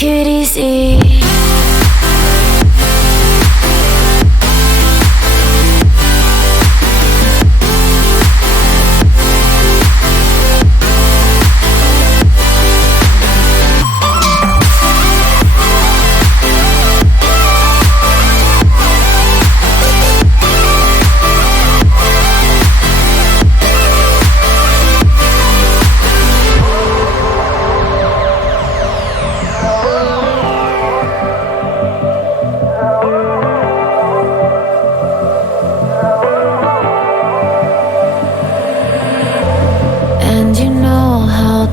Take it easy.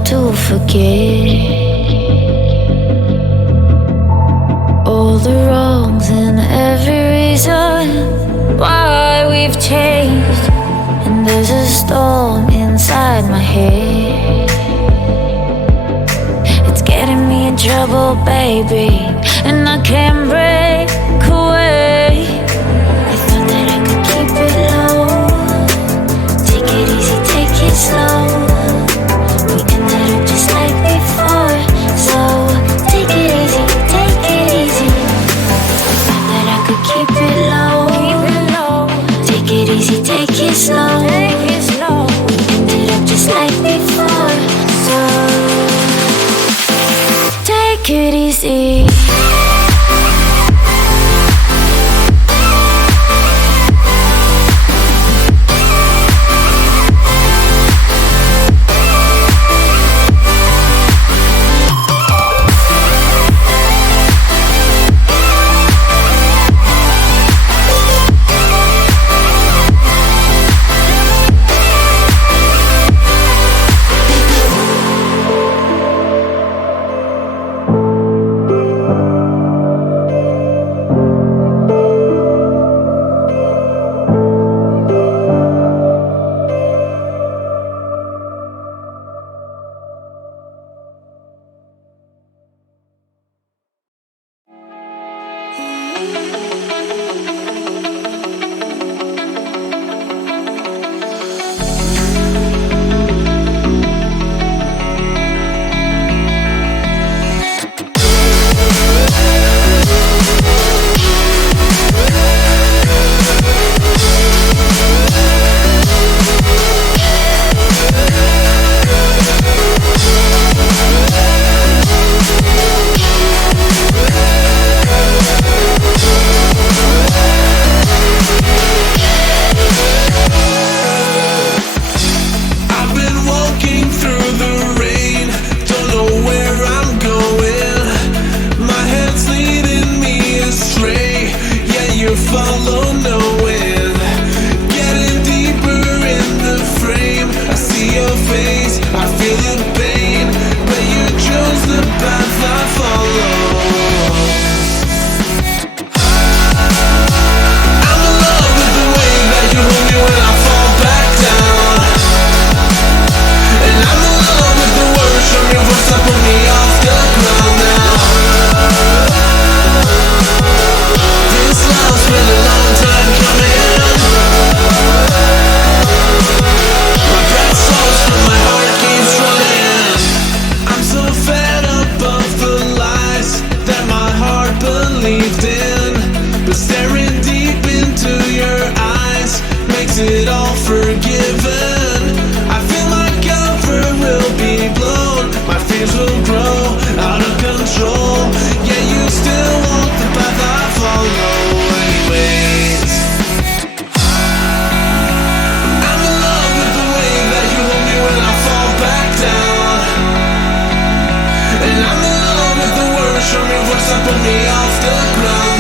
To forget all the wrongs and every reason why we've changed. And there's a storm inside my head, it's getting me in trouble, baby, and I can't break away. I thought that I could keep it low, take it easy, take it slow. Just like before, so take it easy, take it easy. Thought that I could keep it low, take it easy, take it slow. We ended up just like before, so take it easy. It all forgiven. I feel my cover will be blown, my fears will grow out of control. Yeah, you still want the path I follow anyways. I'm in love with the way that you hold me when I fall back down, and I'm in love with the words from your voice that put me off the ground.